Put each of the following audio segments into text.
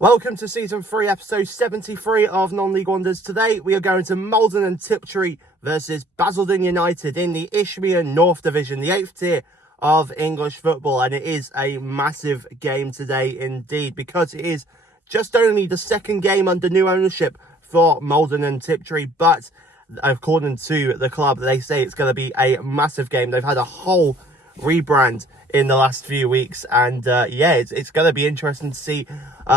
Welcome to Season 3, Episode 73 of Non-League Wonders. Today we are going to Maldon and Tiptree versus Basildon United in the Isthmian North Division, the 8th tier of English football. And it is a massive game today indeed, because it is just only the second game under new ownership for Maldon and Tiptree. But according to the club, they say it's going to be a massive game. They've had a whole rebrand in the last few weeks, and it's going to be interesting to see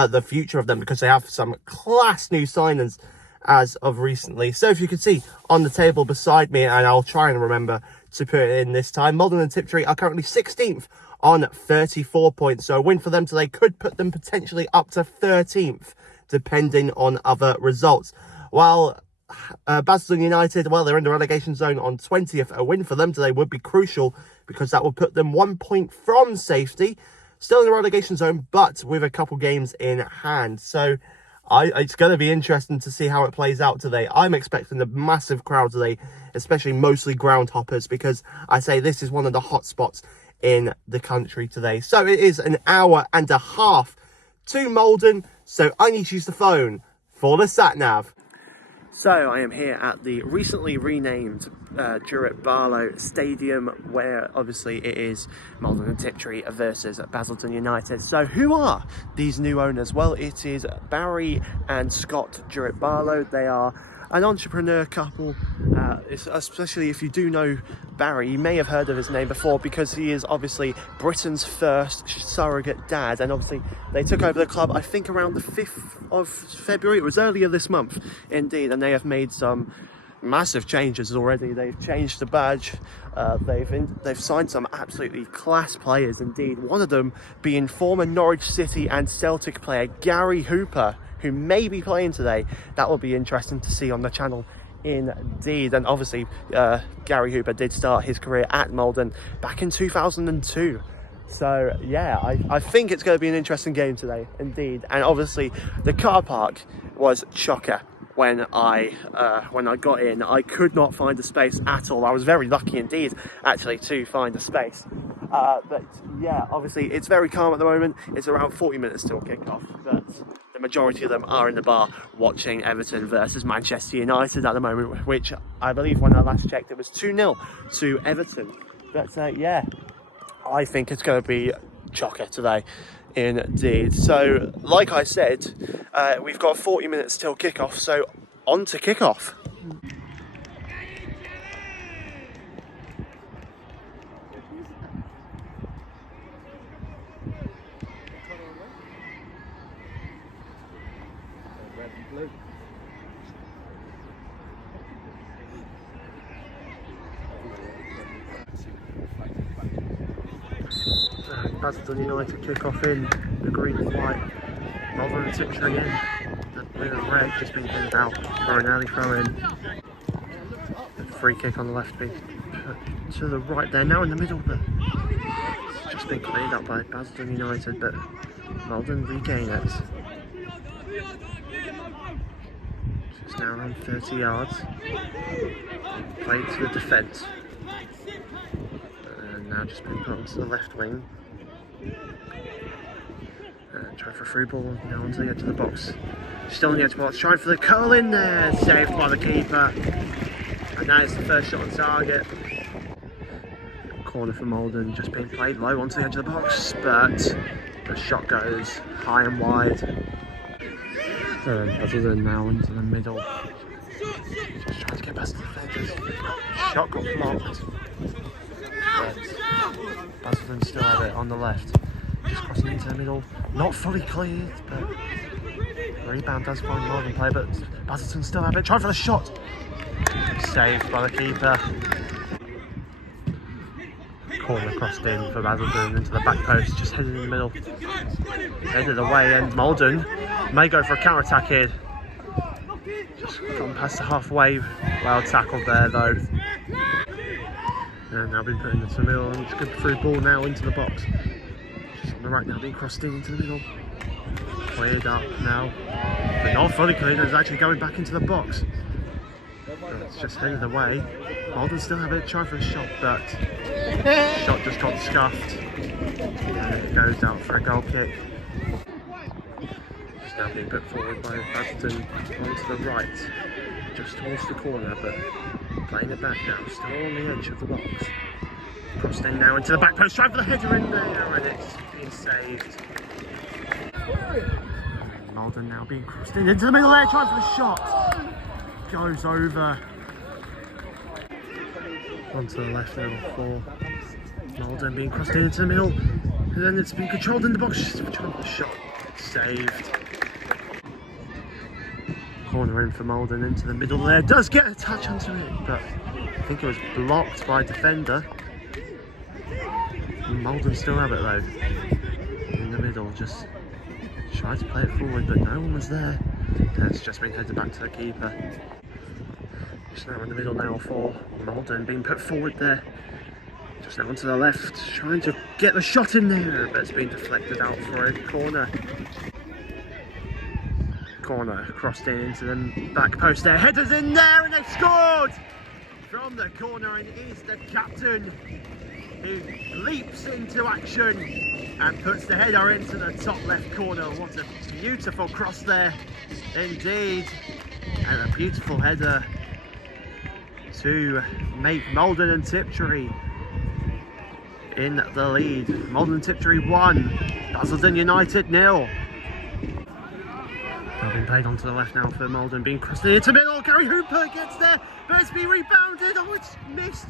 the future of them, because they have some class new signings as of recently. So if you can see on the table beside me, and I'll try and remember to put it in this time, Maldon and Tiptree are currently 16th on 34 points. So a win for them today could put them potentially up to 13th, depending on other results. While Basildon United, well, they're in the relegation zone on 20th. A win for them today would be crucial, because that would put them 1 point from safety, still in the relegation zone, but with a couple games in hand. So it's going to be interesting to see how it plays out today. I'm expecting a massive crowd today, especially mostly ground hoppers, because I say this is one of the hot spots in the country today. So it is an hour and a half to Maldon, so I need to use the phone for the sat-nav. So I am here at the recently renamed Durrett Barlow Stadium, where obviously it is Maldon and Tiptree versus Basildon United. So who are these new owners? Well, it is Barry and Scott Durrett Barlow. They are an entrepreneur couple, especially if you do know Barry. You may have heard of his name before, because he is obviously Britain's first surrogate dad, and obviously they took over the club, I think, around the 5th of February. It was earlier this month indeed, and they have made some massive changes already. They've changed the badge, they've signed some absolutely class players indeed, one of them being former Norwich City and Celtic player Gary Hooper, who may be playing today. That will be interesting to see on the channel indeed. And obviously Gary Hooper did start his career at Maldon back in 2002. So yeah, I think it's going to be an interesting game today indeed. And obviously the car park was chocker. When I got in, I could not find a space at all. I was very lucky indeed, actually, to find a space. But yeah, obviously it's very calm at the moment. It's around 40 minutes till kick-off, but the majority of them are in the bar watching Everton versus Manchester United at the moment, which I believe when I last checked it was 2-0 to Everton. But yeah, I think it's going to be chocker today indeed. So like I said, we've got 40 minutes till kickoff, so on to kickoff. Basildon United kick off in the green and white. Maldon and Tiptree in the blue and red, just being handed out for an early throw in. The free kick on the left being put to the right there, now in the middle, but it's just been cleared up by Basildon United, but Maldon regain it. It's now around 30 yards. Played to the defence. And now just been put onto the left wing. Try for a through ball now onto the edge of the box. Still on the edge of the box, trying for the curl in there, saved by the keeper. And that is the first shot on target. Corner for Maldon, just being played low onto the edge of the box, but the shot goes high and wide. Basildon now into the middle. Just trying to get past the defenders. Shot got blocked. But Basildon still have it on the left. Just crossing into the middle, not fully cleared, but rebound does find Maldon play, but Basildon still have it, trying for the shot. Saved by the keeper. Corner crossed in for Basildon into the back post, just headed in the middle. Headed away, and Maldon may go for a counter-attack here. Just gone past the halfway, well tackled there though. And now been put into the middle, and it's a good through ball now into the box. Just on the right now, being crossed in into the middle. Cleared up now, but not fully cleared, it's actually going back into the box. It's just headed away. Maldon still have it, trying for a shot, but shot just got scuffed. And it goes out for a goal kick. It's now being put forward by Basildon onto the right, just towards the corner, but playing it back now, still on the edge of the box. Crossed in now into the back post, trying for the header in there, and it's been saved. Maldon now being crossed in into the middle there, trying for the shot. Goes over. Onto the left now for Maldon, being crossed into the middle, and then it's been controlled in the box, trying for the shot. Saved. Corner in for Maldon into the middle there, does get a touch onto it, but I think it was blocked by a defender. Maldon still have it though, in the middle, just tried to play it forward, but no one was there. And it's just been headed back to the keeper. Just now in the middle now for Maldon, being put forward there. Just now onto the left, trying to get the shot in there, but it's been deflected out for a corner. Corner crossed in into the back post there, headers in there, and they've scored! From the corner, and it is the captain who leaps into action and puts the header into the top left corner. What a beautiful cross there indeed, and a beautiful header to make Maldon and Tiptree in the lead. Maldon and Tiptree 1, Basildon United 0. Been played onto the left now for Maldon, being crossed into the middle. Gary Hooper gets there, but it's been rebounded. Oh, it's missed,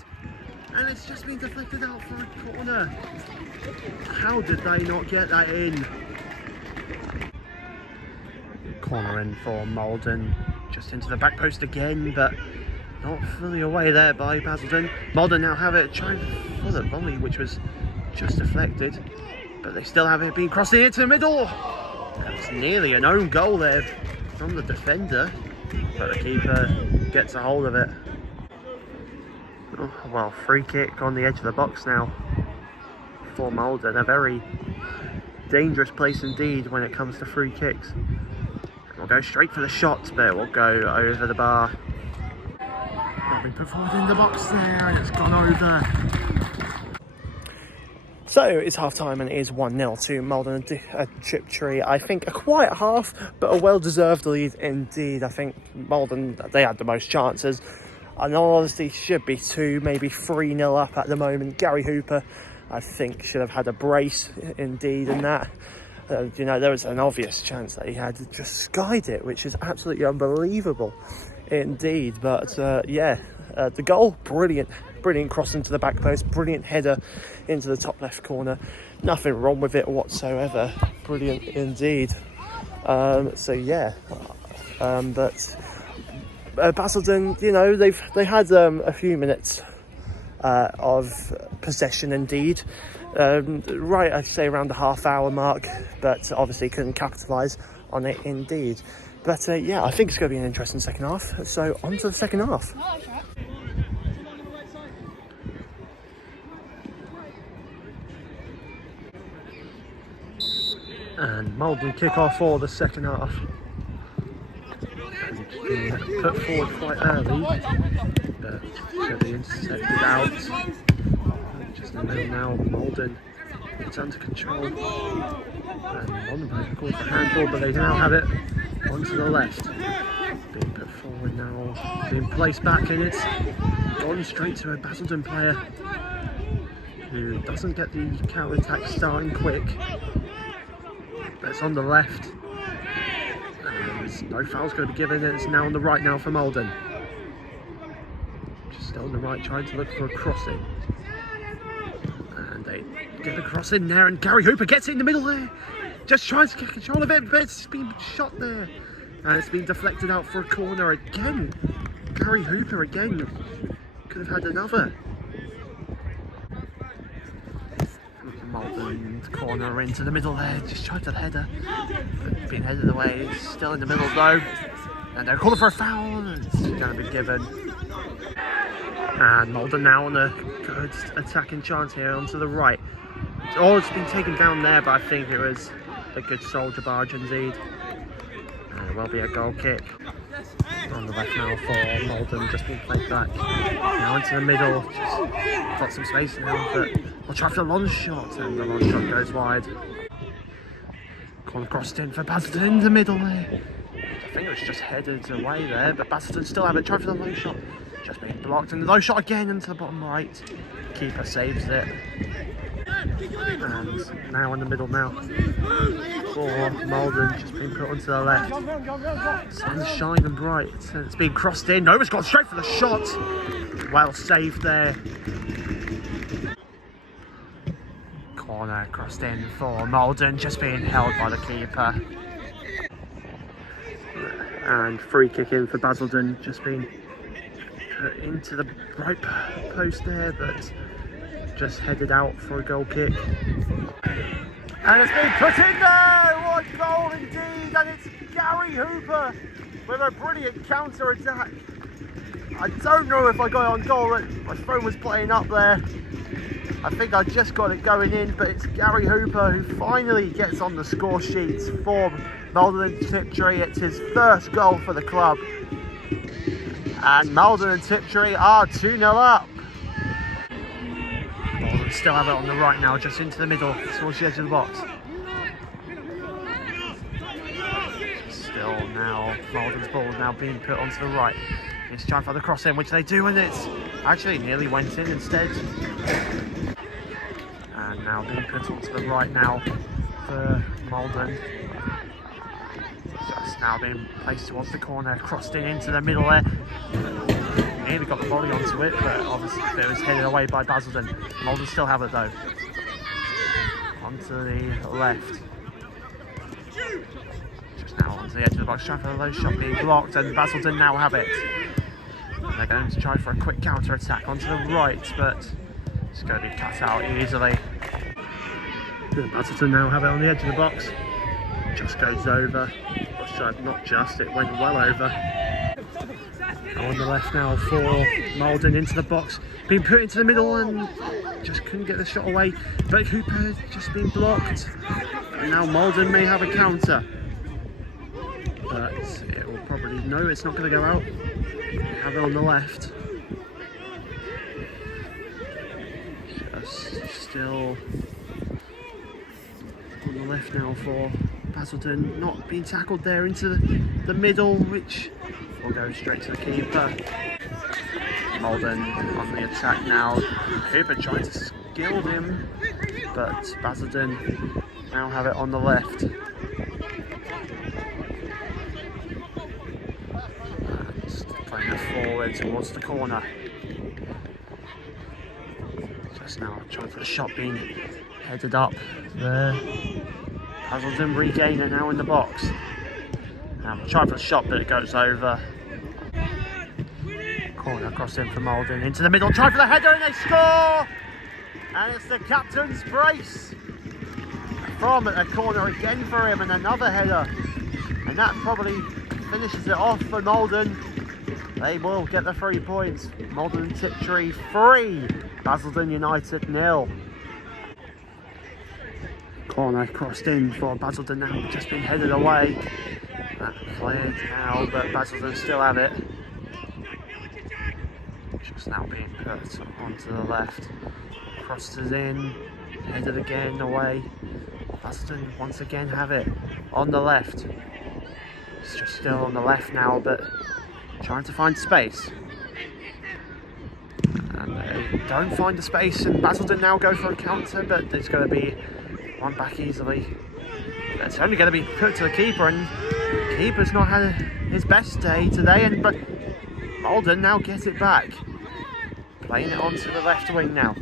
and it's just been deflected out for a corner. How did they not get that in? Corner in for Maldon, just into the back post again, but not fully away there by Basildon. Maldon now have it, trying for the volley, which was just deflected, but they still have it being crossed into the middle. That's nearly an own goal there from the defender, but the keeper gets a hold of it. Oh, well, free kick on the edge of the box now for Maldon. A very dangerous place indeed when it comes to free kicks. We'll go straight for the shot, but it will go over the bar. Been put forward in the box there, and it's gone over. So it's half time, and it is 1-0 to Maldon and Tiptree. I think a quiet half, but a well-deserved lead indeed. I think Maldon, they had the most chances. And all honesty, should be 2, maybe 3-0 up at the moment. Gary Hooper, I think, should have had a brace indeed in that. You know, there was an obvious chance that he had just skied it, which is absolutely unbelievable indeed. But yeah, the goal, brilliant cross into the back post, brilliant header into the top left corner. Nothing wrong with it whatsoever. Brilliant indeed. So yeah, but Basildon, you know, they had a few minutes of possession indeed. Right, I'd say around the half-hour mark, but obviously couldn't capitalise on it indeed. But yeah, I think it's going to be an interesting second half. So on to the second half. And Maldon kick off for the second half. And put forward quite early, but should be intercepted out. Just in the middle now, Maldon, it's under control. And Maldon plays a call for handball, but they now have it onto the left. Being put forward now, being placed back, and it's gone straight to a Basildon player who doesn't get the counter-attack starting quick. But it's on the left. And no foul's going to be given. It's now on the right now for Maldon. Just still on the right, trying to look for a crossing. And they get a cross in there, and Gary Hooper gets it in the middle there. Just trying to get control of it, but it's been shot there. And it's been deflected out for a corner again. Gary Hooper again. Could have had another. Maldon corner into the middle there, just tried to the header, but being headed away. It's still in the middle though, and they're calling for a foul, and it's going to be given. And Maldon now on a good attacking chance here onto the right. Oh, it's been taken down there, but I think it was a good soldier barge indeed. And it will be a goal kick. On the left now for Maldon, just being played back. Now into the middle, just got some space now, but we'll try for the long shot, and the long shot goes wide. Corner crossed in for Basildon in the middle there. I think it was just headed away there, but Basildon still have it. Try for the low shot. Just being blocked, and the low shot again into the bottom right. Keeper saves it. And now in the middle now for Maldon, just being put onto the left. Sun's shining bright, and it's being crossed in. Nova's gone straight for the shot. Well saved there. Corner crossed in for Maldon, just being held by the keeper. And free kick in for Basildon, just being put into the right post there, but just headed out for a goal kick. And it's been put in there! What a goal indeed! And it's Gary Hooper with a brilliant counter-attack. I don't know if I got it on goal, my phone was playing up there. I think I just got it going in, but it's Gary Hooper who finally gets on the score sheets for Maldon and Tiptree. It's his first goal for the club. And Maldon and Tiptree are 2-0 up. Maldon still have it on the right now, just into the middle, towards the edge of the box. Still now, Maldon's ball now being put onto the right. It's trying for the cross in, which they do, and it's actually nearly went in instead. And now being put onto the right now for Maldon. Just now being placed towards the corner, crossed in into the middle there. Nearly got the volley onto it, but obviously it was headed away by Basildon. Maldon still have it though. Onto the left. Just now onto the edge of the box, trying for the low shot being blocked, and Basildon now have it. And they're going to try for a quick counter attack onto the right, but it's going to be cut out easily. Basildon now have it on the edge of the box. Just goes over. Not just, it went well over. On the left now for Maldon into the box. Being put into the middle and just couldn't get the shot away. But Hooper just been blocked. And now Maldon may have a counter. But it will probably, no, it's not going to go out. Have it on the left. Just still on the left now for Basildon, not being tackled there into the middle, which will go straight to the keeper. Maldon on the attack now. Hooper trying to skill him, but Basildon now have it on the left. Playing it forward towards the corner. Just now trying for the shot being headed up there. Basildon regain it now in the box. Trying for the shot, but it goes over. Corner across in for Maldon into the middle, try for the header, and they score! And it's the captain's brace from a corner again for him, and another header. And that probably finishes it off for Maldon. They will get the 3 points. Maldon and Tiptree 3, Basildon United 0. Corner crossed in for Basildon now, just been headed away. That cleared now, but Basildon still have it. Just now being put onto the left. Crosses in, headed again away. Basildon once again have it on the left. It's just still on the left now, but trying to find space. And they don't find the space, and Basildon now go for a counter, but there's going to be one back easily. But it's only going to be put to the keeper, and the keeper's not had his best day today, but Maldon now gets it back. Playing it onto the left wing now.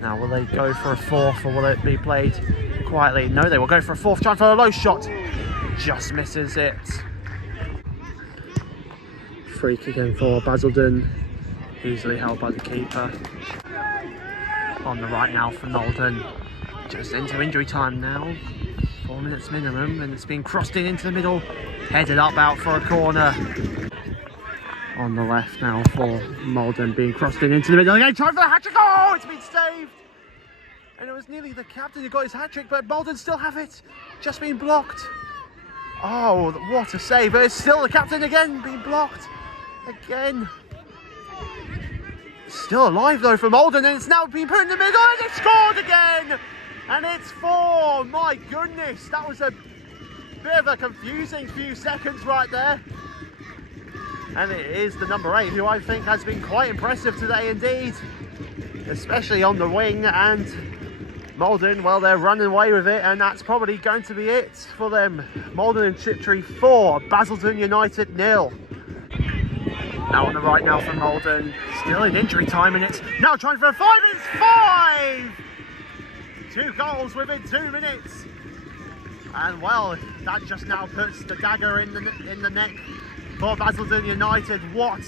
Now will they go for a fourth, or will it be played quietly? No, they will go for a fourth, trying for a low shot. Just misses it. Free kick in for Basildon, easily held by the keeper. On the right now for Maldon, just into injury time now, 4 minutes minimum, and it's been crossed in into the middle, headed up out for a corner. On the left now for Maldon, being crossed in into the middle again, trying for the hat-trick. Oh, it's been saved, and it was nearly the captain who got his hat-trick, but Maldon still have it, just been blocked. Oh, what a save, but it's still the captain again, being blocked again. Still alive though for Maldon, and it's now been put in the middle, and they scored again! And it's 4. My goodness, that was a bit of a confusing few seconds right there. And it is the number 8, who I think has been quite impressive today indeed, especially on the wing. And Maldon, well, they're running away with it, and that's probably going to be it for them. Maldon and Tiptree 4, Basildon United 0. Now on the right now from Maldon, still in injury time, and it's now trying for a 5, it's 5! 2 goals within 2 minutes. And well, that just now puts the dagger in the neck for Basildon United. What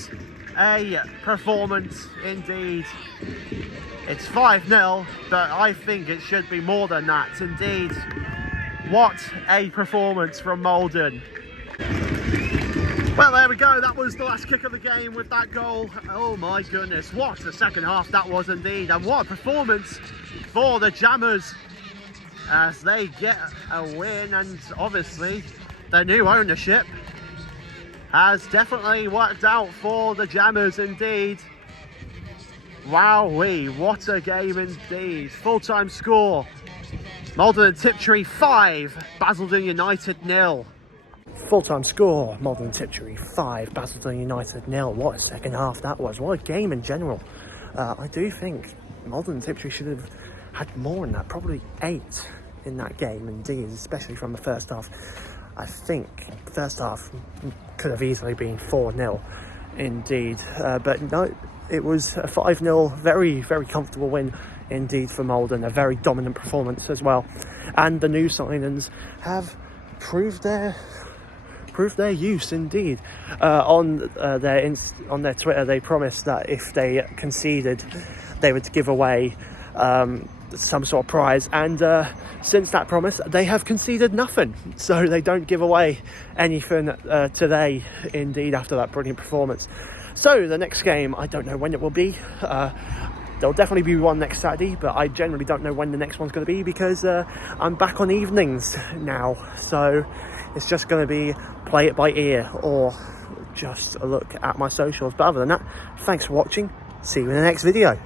a performance indeed. It's 5-0, but I think it should be more than that indeed. What a performance from Maldon. Well, there we go. That was the last kick of the game with that goal. Oh my goodness, what a second half that was indeed. And what a performance for the Jammers as they get a win. And obviously the new ownership has definitely worked out for the Jammers indeed. Wowee, what a game indeed. Full-time score, Maldon and Tiptree 5, Basildon United 0. Full-time score, Maldon and Tiptree 5, Basildon United 0. What a second half that was. What a game in general. I do think Maldon and Tiptree should have had more in that, probably 8 in that game indeed, especially from the first half. I think the first half could have easily been 4-0 indeed, but no, it was a 5-0, very, very comfortable win indeed for Maldon, a very dominant performance as well. And the new signings have proved their use indeed. On their Twitter, they promised that if they conceded, they would give away some sort of prize, and since that promise they have conceded nothing, so they don't give away anything today indeed after that brilliant performance. So the next game, I don't know when it will be. There'll definitely be one next Saturday, but I generally don't know when the next one's going to be because I'm back on evenings now, so it's just going to be play it by ear or just a look at my socials. But other than that, thanks for watching. See you in the next video.